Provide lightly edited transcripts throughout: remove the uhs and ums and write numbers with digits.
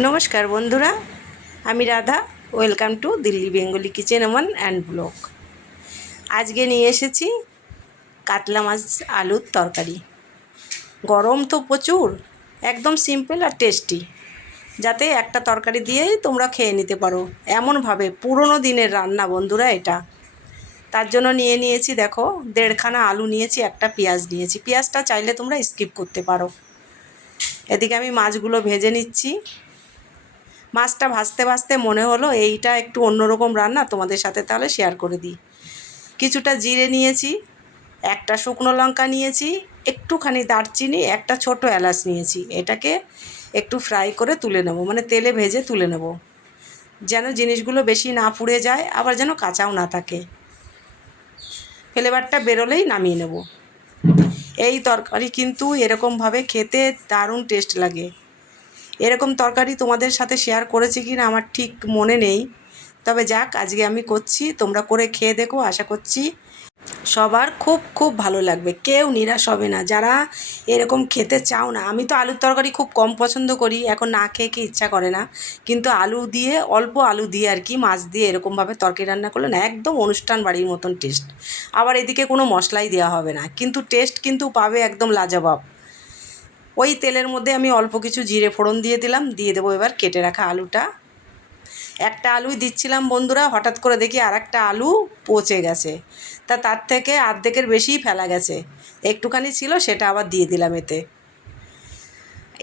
নমস্কার বন্ধুরা, আমি Radha. Welcome to Delhi Bengali kitchen Oman and blog. আজকে নিয়ে এসেছি কাতলা মাছ আলুর তরকারি। গরম তো প্রচুর, একদম সিম্পল আর টেস্টি, যাতে একটা তরকারি দিয়েই তোমরা খেয়ে নিতে পারো, এমনভাবে পুরনো দিনের রান্না বন্ধুরা এটা। তার জন্য নিয়ে নিয়েছি, দেখো, 1.5খানা আলু নিয়েছি, একটা পেঁয়াজ নিয়েছি। পেঁয়াজটা চাইলে তোমরা স্কিপ করতে পারো। এদিকে আমি মাছগুলো ভেজে নিচ্ছি। মাছটা ভাজতে ভাজতে মনে হলো এইটা একটু অন্যরকম রান্না, তোমাদের সাথে তাহলে শেয়ার করে দিই। কিছুটা জিরে নিয়েছি, একটা শুকনো লঙ্কা নিয়েছি, একটুখানি দারচিনি, একটা ছোট এলাচ নিয়েছি। এটাকে একটু ফ্রাই করে তুলে নেব, মানে তেলে ভেজে তুলে নেব, যেন জিনিসগুলো বেশি না পুড়ে যায়, আবার যেন কাঁচাও না থাকে। ফ্লেভারটা বেরোলেই নামিয়ে নেব। এই তরকারি কিন্তু এরকমভাবে খেতে দারুণ টেস্ট লাগে। এরকম তরকারি তোমাদের সাথে শেয়ার করেছি কি না আমার ঠিক মনে নেই, তবে যাক, আজকে আমি করছি, তোমরা করে খেয়ে দেখো। আশা করছি সবার খুব খুব ভালো লাগবে, কেউ নিরাশ হবে না যারা এরকম খেতে চাও না। আমি তো আলুর তরকারি খুব কম পছন্দ করি, এখন না খেয়ে কি ইচ্ছা করে না, কিন্তু আলু দিয়ে, অল্প আলু দিয়ে আর কি, মাছ দিয়ে এরকমভাবে তরকারি রান্না করলে না একদম অনুষ্ঠান বাড়ির মতন টেস্ট। আবার এদিকে কোনো মশলাই দেওয়া হবে না, কিন্তু টেস্ট কিন্তু পাবে একদম লাজবাব। ওই তেলের মধ্যে আমি অল্প কিছু জিরে ফোড়ন দিয়ে দিলাম, দিয়ে দেবো এবার কেটে রাখা আলুটা। একটা আলুই দিচ্ছিলাম বন্ধুরা, হঠাৎ করে দেখি আর একটা আলু পচে গেছে, তার থেকে অর্ধেকের বেশিই ফেলা গেছে, একটুখানি ছিল, সেটা আবার দিয়ে দিলাম এতে।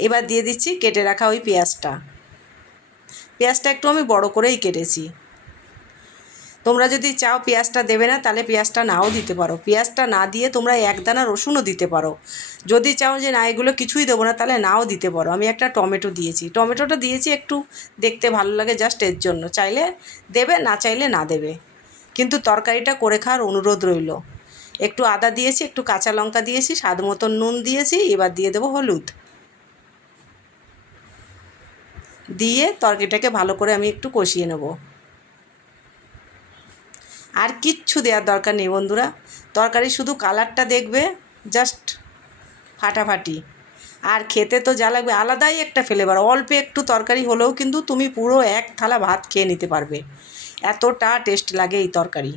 এবার দিয়ে দিচ্ছি কেটে রাখা ওই পেঁয়াজটা। পেঁয়াজটা একটু আমি বড় করেই কেটেছি। তোমরা যদি চাও পেঁয়াজটা দেবে না, তাহলে পেঁয়াজটা নাও দিতে পারো। পেঁয়াজটা না দিয়ে তোমরা একদানা রসুনও দিতে পারো। যদি চাও যে না এগুলো কিছুই দেবো না, তাহলে নাও দিতে পারো। আমি একটা টমেটো দিয়েছি, টমেটোটা দিয়েছি একটু দেখতে ভালো লাগে জাস্ট এর জন্য। চাইলে দেবে, না চাইলে না দেবে, কিন্তু তরকারিটা করে খাওয়ার অনুরোধ রইল। একটু আদা দিয়েছি, একটু কাঁচা লঙ্কা দিয়েছি, স্বাদ মতন নুন দিয়েছি। এবার দিয়ে দেবো হলুদ, দিয়ে তরকারিটাকে ভালো করে আমি একটু কষিয়ে নেব। আর কিচ্ছু দেওয়ার দরকার নেই বন্ধুরা, তরকারি শুধু কালারটা দেখবে, জাস্ট ফাটাফাটি। আর খেতে তো যা লাগবে, আলাদাই একটা ফ্লেভার। অল্প একটু তরকারি হলেও কিন্তু তুমি পুরো এক থালা ভাত খেয়ে নিতে পারবে, এতটা টেস্ট লাগে এই তরকারি।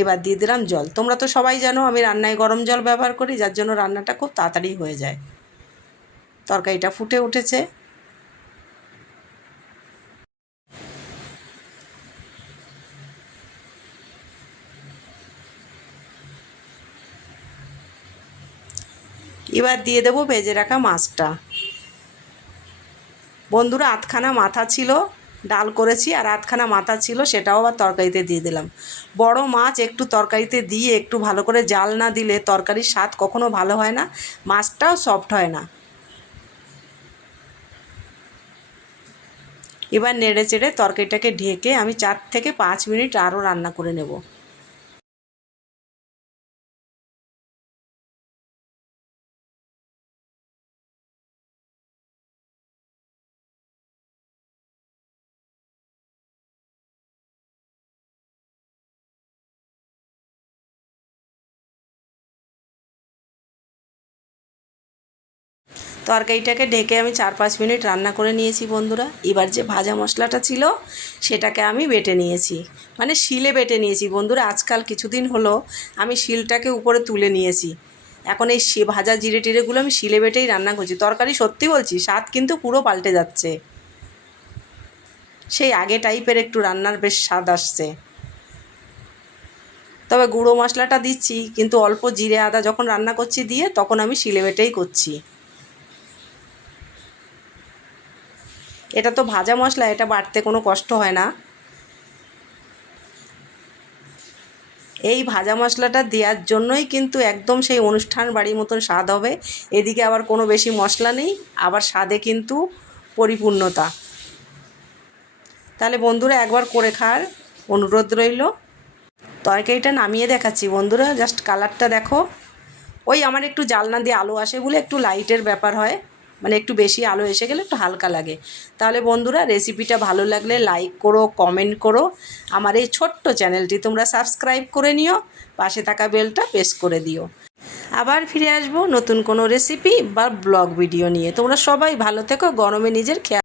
এবার দিয়ে দিলাম জল। তোমরা তো সবাই জানো আমি রান্নায় গরম জল ব্যবহার করি, যার জন্য রান্নাটা খুব তাড়াতাড়ি হয়ে যায়। তরকারিটা ফুটে উঠেছে। এবার দিয়ে দেবো ভেজে রাখা মাছটা। বন্ধুরা, আধখানা মাথা ছিল, ডাল করেছি, আর আধখানা মাথা ছিল, সেটাও আবার তরকারিতে দিয়ে দিলাম। বড় মাছ একটু তরকারিতে দিয়ে একটু ভালো করে জাল না দিলে তরকারির স্বাদ কখনো ভালো হয় না, মাছটাও সফট হয় না। এবার নেড়ে চেড়ে তরকারিটাকে ঢেকে আমি 4 থেকে 5 মিনিট আরও রান্না করে নেব। তরকারিটাকে ঢেকে আমি 4-5 মিনিট রান্না করে নিয়েছি বন্ধুরা। এবার যে ভাজা মশলাটা ছিল সেটাকে আমি বেটে নিয়েছি, মানে শিলে বেটে নিয়েছি বন্ধুরা। আজকাল কিছুদিন হলো আমি শিলটাকে উপরে তুলে নিয়েছি। এখন এই ভাজা জিরে টিরেগুলো আমি শিলে বেটেই রান্না করছি। তরকারি সত্যি বলছি স্বাদ কিন্তু পুরো পাল্টে যাচ্ছে, সেই আগে টাইপের একটু রান্নার বেশ স্বাদ আসছে। তবে গুঁড়ো মশলাটা দিচ্ছি, কিন্তু অল্প জিরে আদা যখন রান্না করছি দিয়ে, তখন আমি শিলে বেটেই করছি। এটা তো ভাজা মশলা, এটা বাটতে কোনো কষ্ট হয় না। এই ভাজা মশলাটা দেওয়ার জন্যই কিন্তু একদম সেই অনুষ্ঠান বাড়ির মতন স্বাদ হবে। এদিকে আবার কোনো বেশি মশলা নেই, আবার স্বাদে কিন্তু পরিপূর্ণতা। তাহলে বন্ধুরা একবার করে খাওয়ার অনুরোধ রইল। তরকারিটা নামিয়ে দেখাচ্ছি বন্ধুরা, জাস্ট কালারটা দেখো। ওই আমার একটু জালনা দিয়ে আলো আসে বলে একটু লাইটের ব্যাপার হয়, মানে একটু বেশি আলো এসে গেলে একটু হালকা লাগে। তাহলে বন্ধুরা, রেসিপিটা ভালো লাগলে লাইক করো, কমেন্ট করো। আমার এই ছোট্ট চ্যানেলটি তোমরা সাবস্ক্রাইব করে নিও, পাশে থাকা বেলটা প্রেস করে দিও। আবার ফিরে আসবো নতুন কোনো রেসিপি বা ব্লগ ভিডিও নিয়ে। তোমরা সবাই ভালো থেকো, গরমে নিজের খেয়াল